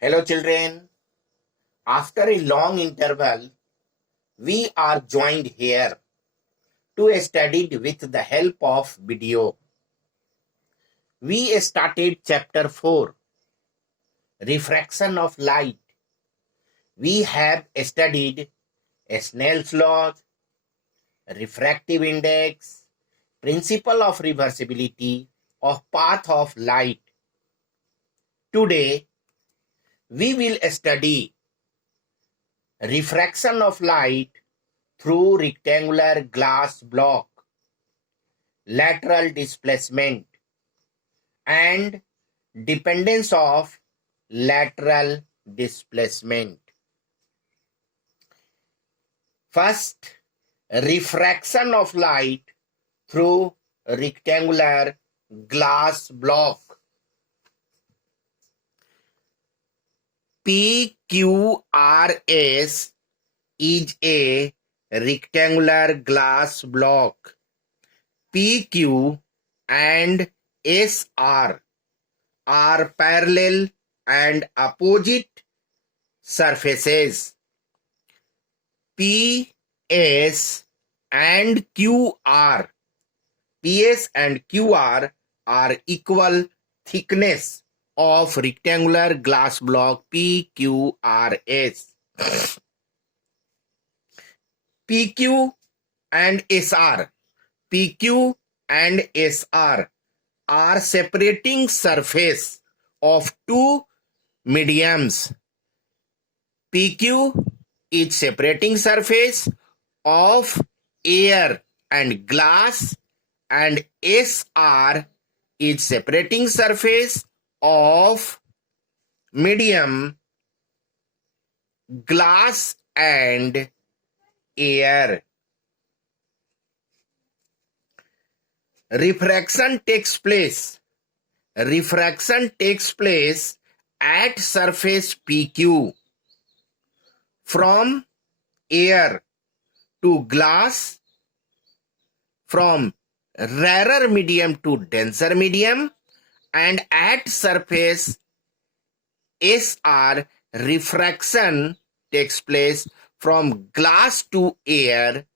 Hello children, after a long interval, we are joined here to study with the help of video. We started chapter 4, Refraction of Light. We have studied Snell's law, refractive index, principle of reversibility of path of light. Today, we will study refraction of light through rectangular glass block, lateral displacement, and dependence of lateral displacement. First, refraction of light through rectangular glass block. PQRS is a rectangular glass block. PQ and SR are parallel and opposite surfaces. PS and QR are equal thickness of rectangular glass block PQRS. PQ and SR are separating surface of two mediums. PQ is separating surface of air and glass, and SR is separating surface of medium glass and air. Refraction takes place at surface PQ from air to glass, from rarer medium to denser medium, and at surface SR, refraction takes place from glass to air,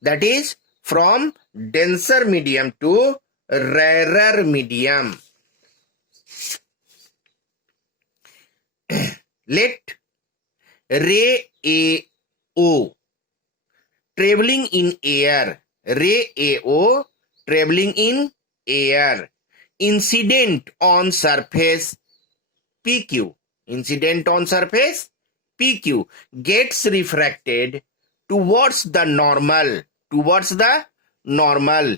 that is, from denser medium to rarer medium. Let ray AO traveling in air, incident on surface PQ, gets refracted towards the normal, MON, towards the normal,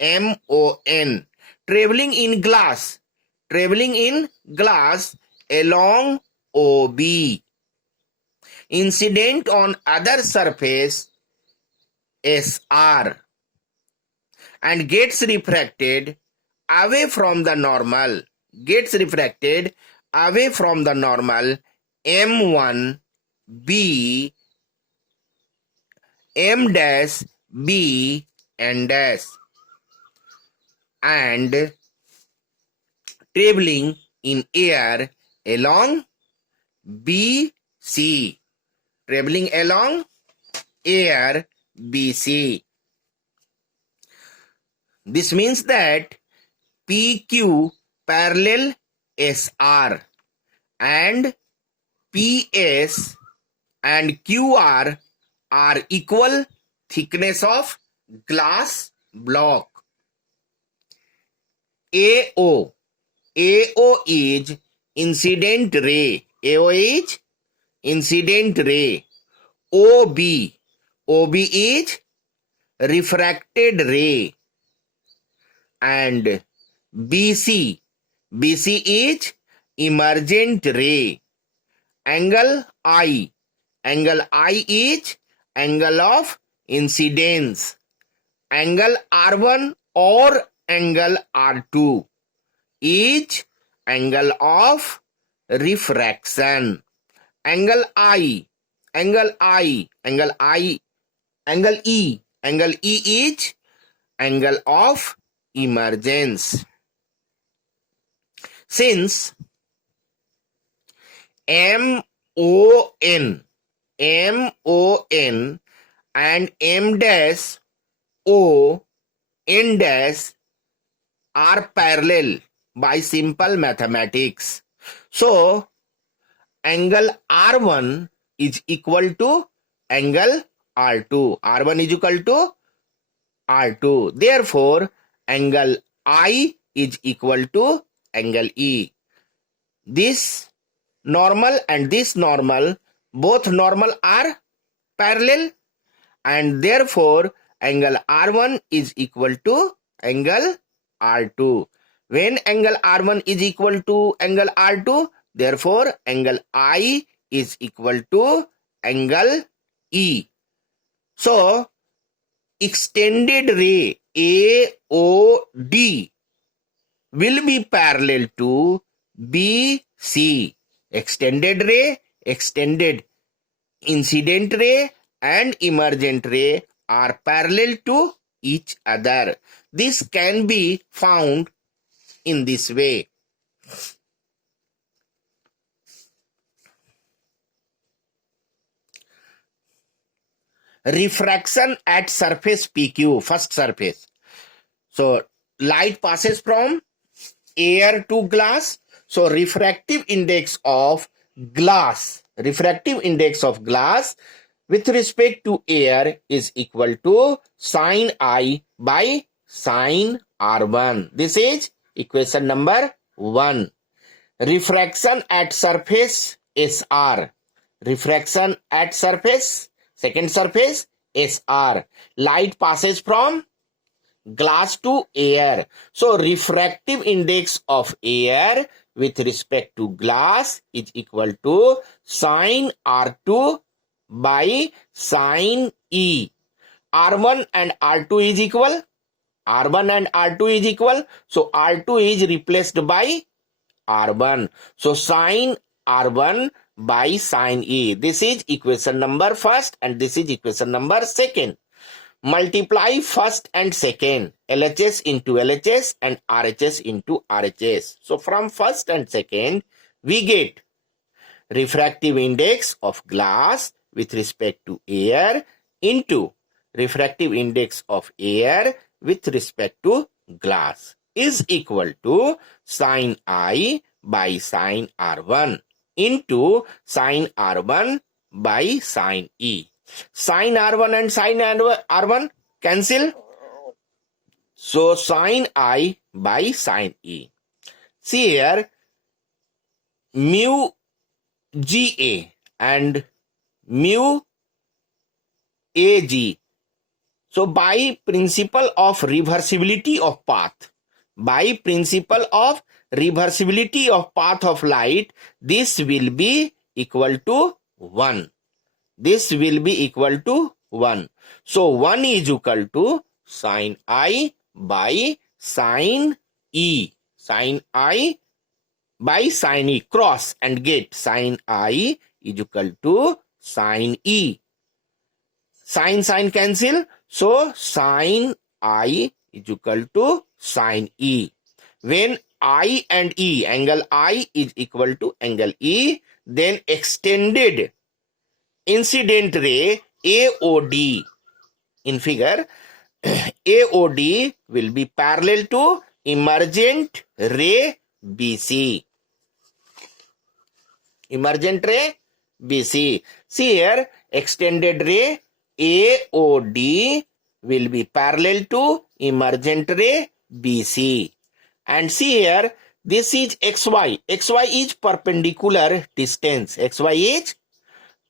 MON, traveling in glass along OB, incident on other surface SR, and gets refracted away from the normal, M1, B, M dash, B, and dash, and traveling in air along BC, This means that PQ parallel SR and PS and QR are equal thickness of glass block. AO is incident ray. OB is refracted ray. And BC is emergent ray. Angle I is angle of incidence. Angle R1 or angle R2 is angle of refraction. Angle E is angle of emergence. Since MON and M dash O N dash are parallel by simple mathematics. So angle R1 is equal to angle R2. R1 is equal to R2. Therefore, angle I is equal to angle E. This normal and this normal, both normal are parallel, and therefore angle R1 is equal to angle R2. When angle R1 is equal to angle R2, therefore angle I is equal to angle E. So extended ray AOD will be parallel to BC. Extended ray, extended incident ray and emergent ray are parallel to each other. This can be found in this way. Refraction at surface PQ, first surface. So light passes from air to glass. So refractive index of glass with respect to air is equal to sin I by sin R1. This is equation number 1. Refraction at surface SR. Refraction at surface, second surface SR. Light passes from glass to air. So refractive index of air with respect to glass is equal to sin R2 by sin E. R1 and R2 is equal. R1 and R2 is equal. So R2 is replaced by R1. So sin R1 by sin E. This is equation number first and this is equation number second. Multiply first and second, LHS into LHS and RHS into RHS. So from first and second, we get refractive index of glass with respect to air into refractive index of air with respect to glass is equal to sin I by sin R1 into sin R1 by sin E. Sin R1 and sin R1 cancel. So sin I by sin E. See here, mu GA and mu AG. So by principle of reversibility of path, of light, this will be equal to 1. This will be equal to 1. So 1 is equal to sin I by sin E. Sin I by sin E. Cross and get sin I is equal to sin E. Sin cancel. So sin I is equal to sin E. When I and E, angle I is equal to angle E, then extended incident ray AOD in figure AOD will be parallel to emergent ray BC. Emergent ray BC. See here, extended ray AOD will be parallel to emergent ray BC. And see here, this is XY. XY is perpendicular distance. XY is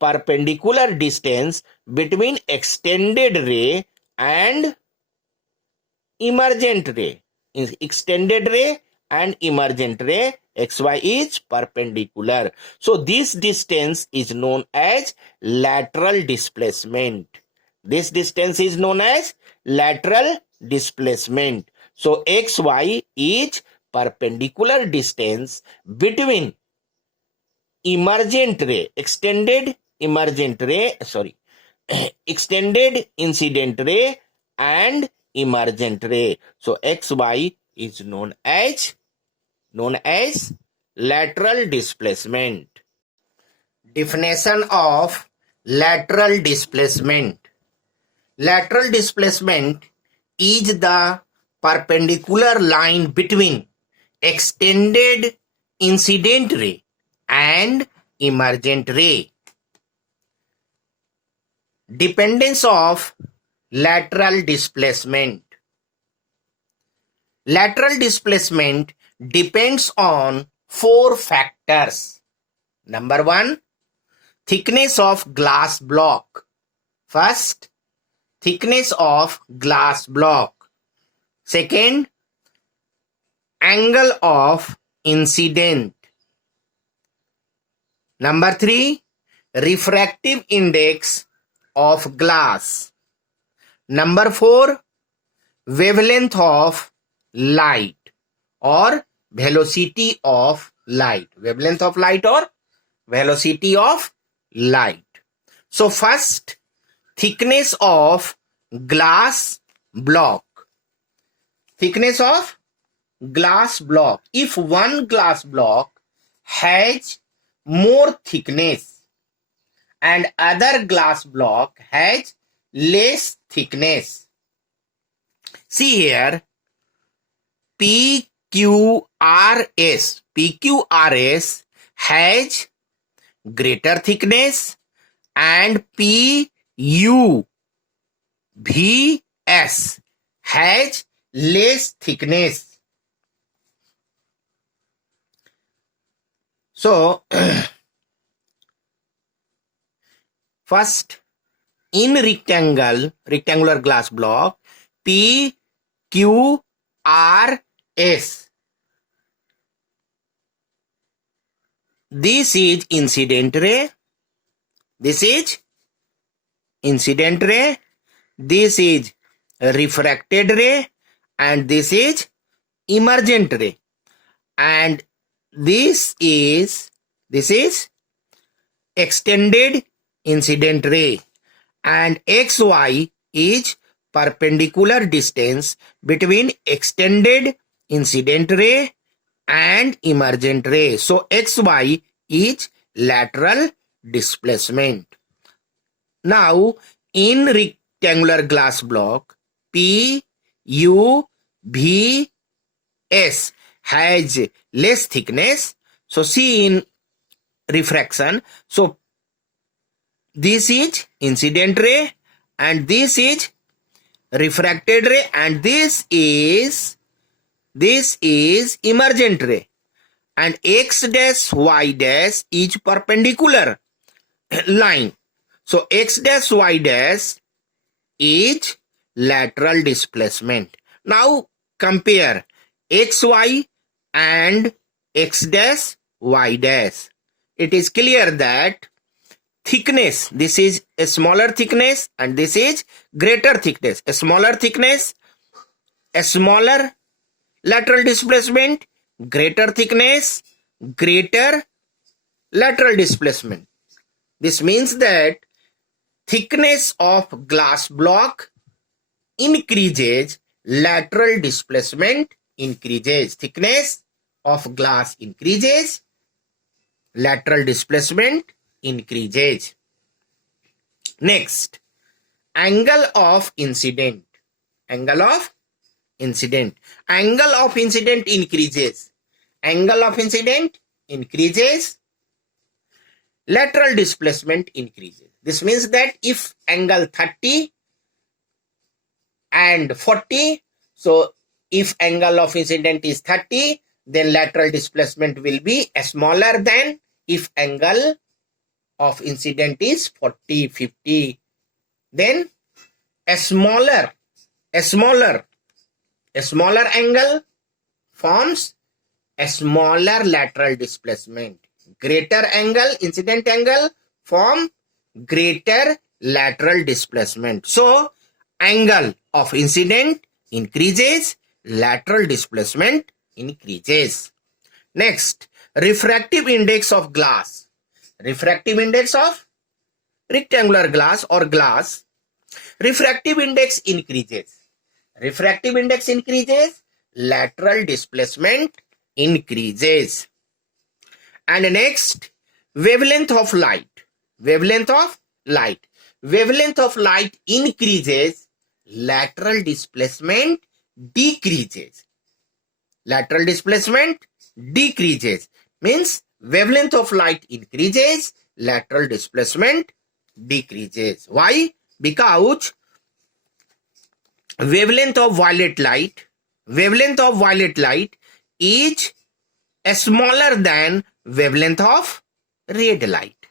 perpendicular distance between extended ray and emergent ray. In extended ray and emergent ray, XY is perpendicular. So this distance is known as lateral displacement. This distance is known as lateral displacement. So XY is perpendicular distance between emergent ray, extended incident ray and emergent ray. So xy is known as lateral displacement. Definition of lateral displacement. Lateral displacement is the perpendicular line between extended incident ray and emergent ray. Dependence of lateral displacement. Lateral displacement depends on 4 factors. Number 1, thickness of glass block. First, thickness of glass block. Second, angle of incident. Number 3, refractive index of glass. Number 4, wavelength of light or velocity of light. Wavelength of light or velocity of light. So first, thickness of glass block. Thickness of glass block. If one glass block has more thickness and other glass block has less thickness. See here, PQRS has greater thickness and PUVS has less thickness. So, first, in rectangular glass block, PQRS. This is incident ray. This is incident ray. This is refracted ray. And this is emergent ray. And this is extended incident ray. And XY is perpendicular distance between extended incident ray and emergent ray. So XY is lateral displacement. Now, in rectangular glass block, PUVS has less thickness. So see in refraction. So this is incident ray and this is refracted ray and this is emergent ray. And X dash Y dash is perpendicular line. So X dash Y dash is lateral displacement. Now compare XY and X dash Y dash. It is clear that thickness, this is a smaller thickness and this is greater thickness. A smaller thickness, a smaller lateral displacement, greater thickness, greater lateral displacement. This means that thickness of glass block increases, lateral displacement increases. Thickness of glass increases, lateral displacement increases. Next, angle of incident. Angle of incident. Angle of incident increases. Angle of incident increases, lateral displacement increases. This means that if angle 30 and 40, so if angle of incident is 30, then lateral displacement will be smaller than if angle of incident is 40, 50. Then a smaller angle forms a smaller lateral displacement. Greater angle, incident angle, form greater lateral displacement. So, angle of incident increases, lateral displacement increases. Next, refractive index of glass. Refractive index of rectangular glass or glass. Refractive index increases. Refractive index increases, lateral displacement increases. And next, wavelength of light. Wavelength of light. Wavelength of light increases, lateral displacement decreases. Lateral displacement decreases. Means wavelength of light increases, lateral displacement decreases. Why? Because wavelength of violet light is smaller than wavelength of red light,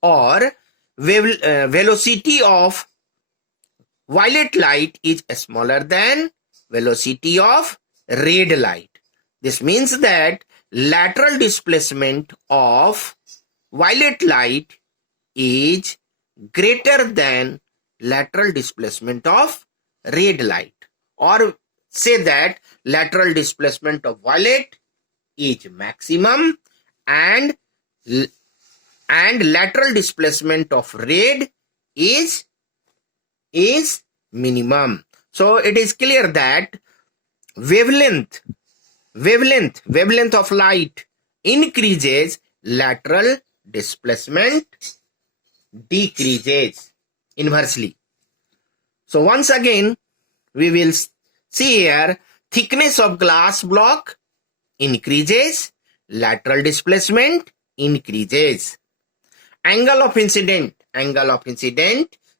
or velocity of violet light is smaller than velocity of red light. This means that lateral displacement of violet light is greater than lateral displacement of red light, or say that lateral displacement of violet is maximum and lateral displacement of red is minimum. So it is clear that wavelength of light increases, lateral displacement decreases inversely. So once again we will see here, thickness of glass block increases, lateral displacement increases. Angle of incident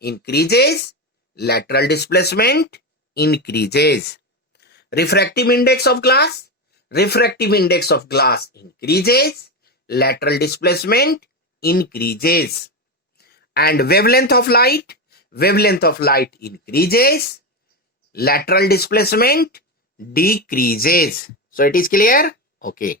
increases, lateral displacement increases. Refractive index of glass increases, lateral displacement increases. And wavelength of light increases, lateral displacement decreases. So it is clear? Okay.